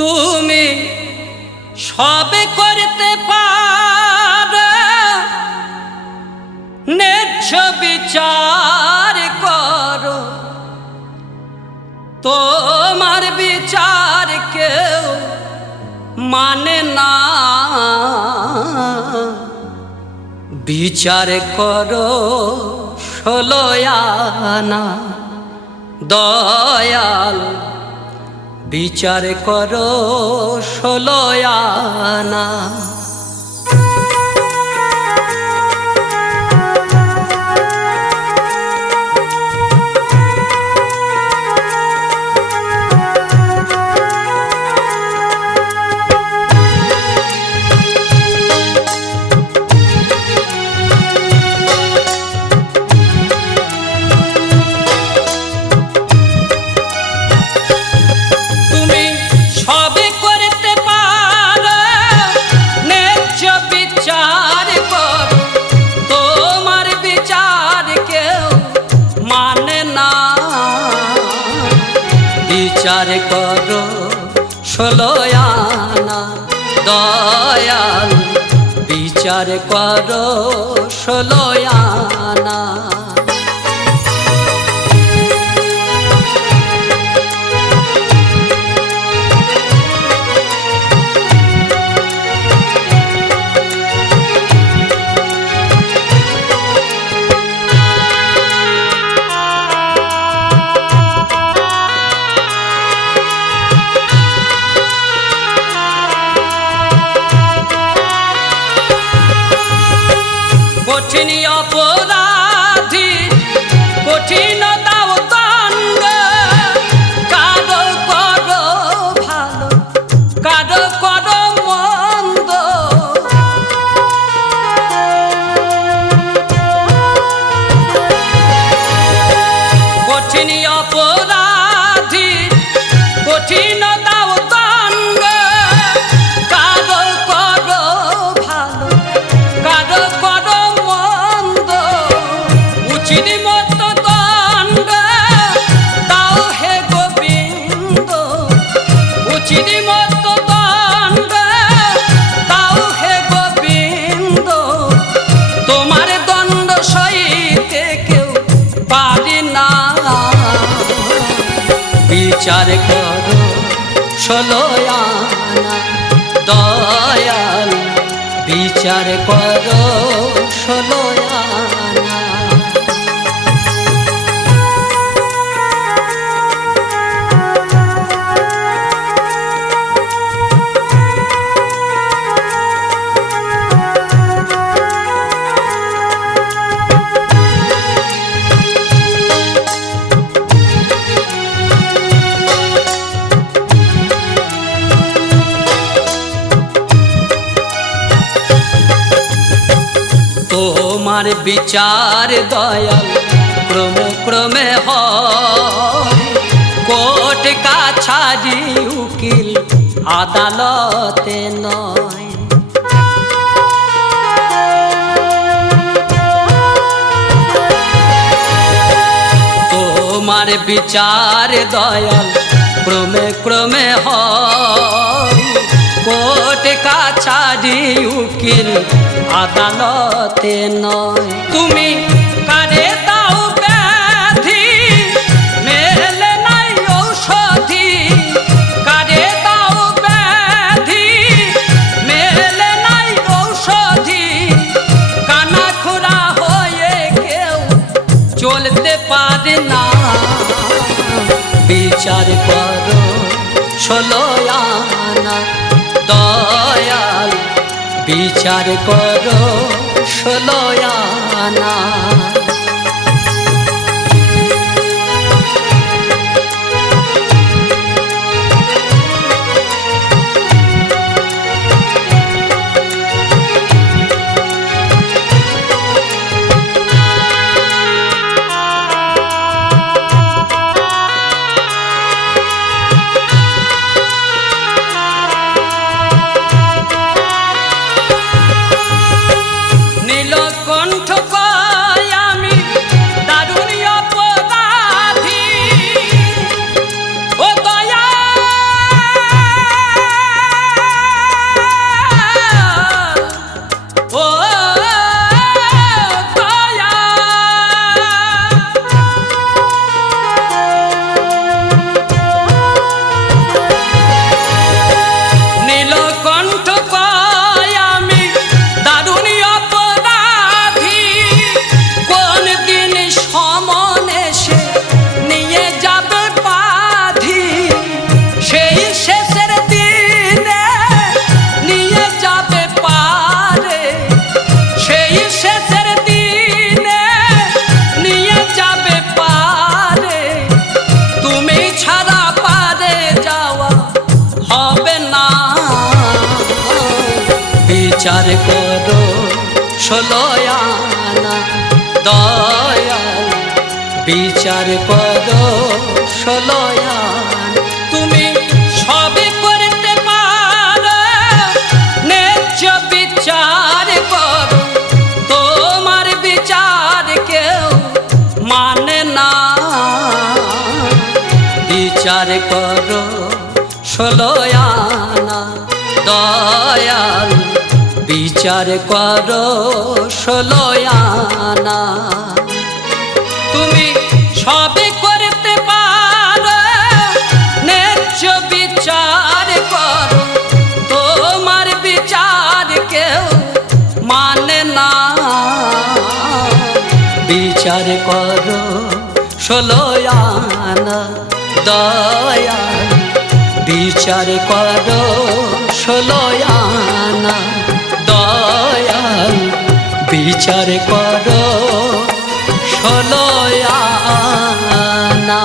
তুমি সবে করতে পারো, ন্যায্য বিচার করো। তোমার বিচার কেউ মানে না, বিচার করো 16 আনা। দয়াল বিচার করো 16 আনা। বিচার করো 16 আনা। দয়াল বিচার করো 16 আনা। কঠিন অপরাধী কঠিন দাও দণ্ড, কারো করো ভালো কারো করো মন্দ। কঠিন অপরাধী কঠিন দাও দণ্ড, কারো করো ভালো কারো করো উচিত মতো দণ্ড দাও হে গোবিন্দ। উচিত মতো দণ্ড দাও হে গোবিন্দ। তোমার দণ্ড সইতে কেউ পারে না, বিচার করো 16 আনা। দয়াল বিচার করো 16 আনা। তোমার বিচার দয়াল ক্রমে ক্রমে হয়, কোর্ট কাছারি উকিল আদালতে নয়। তোমার বিচার দয়াল ক্রমে ক্রমে হয়, কোর্ট কাছারি উকিল আদালতে নয়। তুমি কারে দাও ব্যাধি মেলে নাই ঔষধি, কারে দাও ব্যাধি মেলে নাই ঔষধি। কানা খোরা হয়ে কেউ চলতে পারে না, বিচার করো 16 আনা। দয়াল বিচার করো 16 আনা। নীলকণ্ঠ কয়া বিচার করো 16 আনা দয়াল বিচার করো 16 আনা তুমি সবে করতে পারো ন্যায্য বিচার করো তোমার বিচার কেউ মানে না বিচার করো 16 আনা দয়াল বিচার করো 16 আনা তুমি সবে করতে পারো ন্যায্য বিচার করো তোমার বিচার কেউ মানে না বিচার করো 16 আনা দয়াল বিচার করো 16 আনা দয়াল বিচার করো 16 আনা।